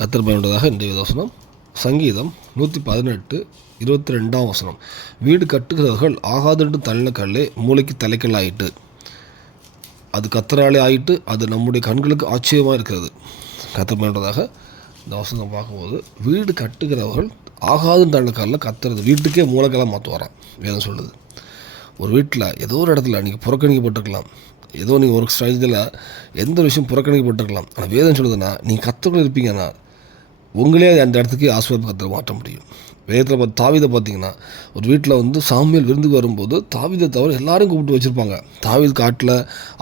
கத்தர் பயனுள்ளதாக இன்றைய வசனம். சங்கீதம் நூற்றி பதினெட்டு இருபத்தி ரெண்டாம் வசனம். வீடு கட்டுகிறவர்கள் ஆகாதென்று தள்ளின கல்லே மூளைக்கு தலைக்கல் ஆயிட்டு அது கத்தராலே ஆயிட்டு அது நம்முடைய கண்களுக்கு ஆச்சரியமாக இருக்கிறது. கத்தர் பயனுள்ளதாக இந்த வசனம் பார்க்கும்போது வீடு கட்டுகிறவர்கள் ஆகாதுன்னு தள்ளின கல்லில் கத்துறது வீட்டுக்கே மூளைக்கெல்லாம் மாற்றுவாராம் வேதம் சொல்லுது ஒரு வீட்டில் ஏதோ ஒரு இடத்துல நீங்கள் புறக்கணிக்கப்பட்டிருக்கலாம். ஏதோ நீங்கள் ஒரு ஸ்டேஜில் எந்த ஒரு விஷயம் புறக்கணிக்கப்பட்டிருக்கலாம். ஆனால் வேதம் சொல்லுதுன்னா நீங்கள் கற்றுக்குள்ள இருப்பீங்கன்னா உங்களே அந்த இடத்துக்கு ஆசிரியர் மாற்ற முடியும். வேதத்தில் பார்த்து தாவிதை பார்த்தீங்கன்னா ஒரு வீட்டில் வந்து சாமியல் விருந்துக்கு வரும்போது தாவிதை தவிர எல்லாரும் கூப்பிட்டு வச்சுருப்பாங்க. தாவித காட்டில்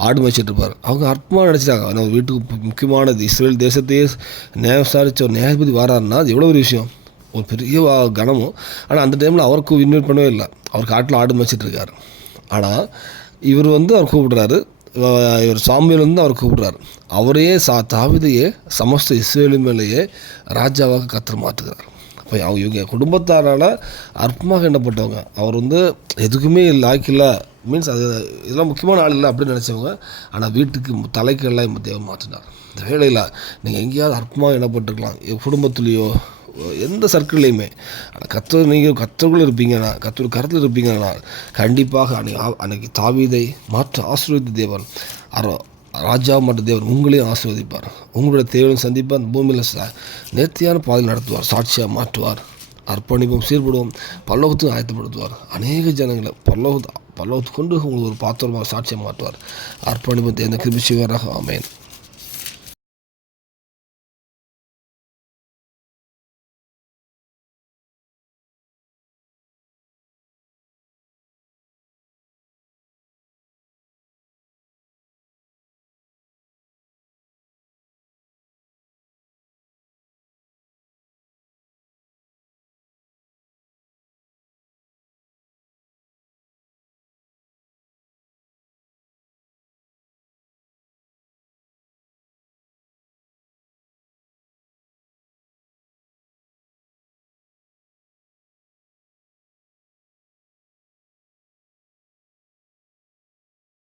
ஆடு மேய்ச்சிட்டு இருப்பார். அவங்க அற்பமாக நினச்சிட்டாங்க. நம்ம வீட்டுக்கு முக்கியமானது இஸ்ரேல் தேசத்தையே நியாயம் விசாரித்த ஒரு நியாயபதி வராருன்னா அது எவ்வளோ ஒரு விஷயம்? ஒரு பெரிய கனமும் ஆனால் அந்த டைமில் அவருக்கு இன்வைட் பண்ணவே இல்லை. அவர் காட்டில் ஆடு மேய்ச்சிட்ருக்காரு ஆனால் இவர் வந்து அவர் கூப்பிடுறாரு இவர் சாமியில் வந்து அவர் கூப்பிடுறாரு. அவரையே சா தாவிதையே சமஸ்த இஸ்ரேலு மேலேயே ராஜாவாக கத்திர மாற்றுகிறார். அப்போ அவங்க இவங்க குடும்பத்தாரால் அற்பமாக எண்ணப்பட்டவங்க. அவர் வந்து எதுக்குமே லாய்க்கில்ல மீன்ஸ் அது இதெல்லாம் முக்கியமான ஆள் இல்லை அப்படின்னு நினச்சவங்க. ஆனால் வீட்டுக்கு தலைக்கெல்லாம் இந்த தேவை மாற்றினார். இந்த வேலையில் நீங்கள் எங்கேயாவது அற்பமாக எண்ணப்பட்டுருக்கலாம். என் குடும்பத்துலேயோ எந்த சர்க்கிள்லையுமே. ஆனால் கத்தர் நீங்கள் கத்தருக்குள்ள இருப்பீங்கன்னா கத்தர் கருத்தில் இருப்பீங்கன்னா கண்டிப்பாக அன்னைக்கு அன்னைக்கு தாவீதை மாற்ற ஆசீர்வதித்த தேவன் அரோ ராஜா மற்றும் தேவன் உங்களையும் ஆசீர்வதிப்பார். உங்களுடைய தேவையும் சந்திப்பார் அந்த பூமியில் நேர்த்தியான பாதையில் நடத்துவார் சாட்சியாக மாற்றுவார். அர்ப்பணிப்போம் சீர்படுவோம் பல்லவத்துக்கும் ஆயத்தப்படுத்துவார். அநேக ஜனங்களை பல்லவத்து பல்லவத்து கொண்டு உங்களுக்கு ஒரு பாத்திரமாக சாட்சியாக மாற்றுவார். அர்ப்பணிப்பத்தை எந்த கிருபி செய்வாராக. ஆமேன்.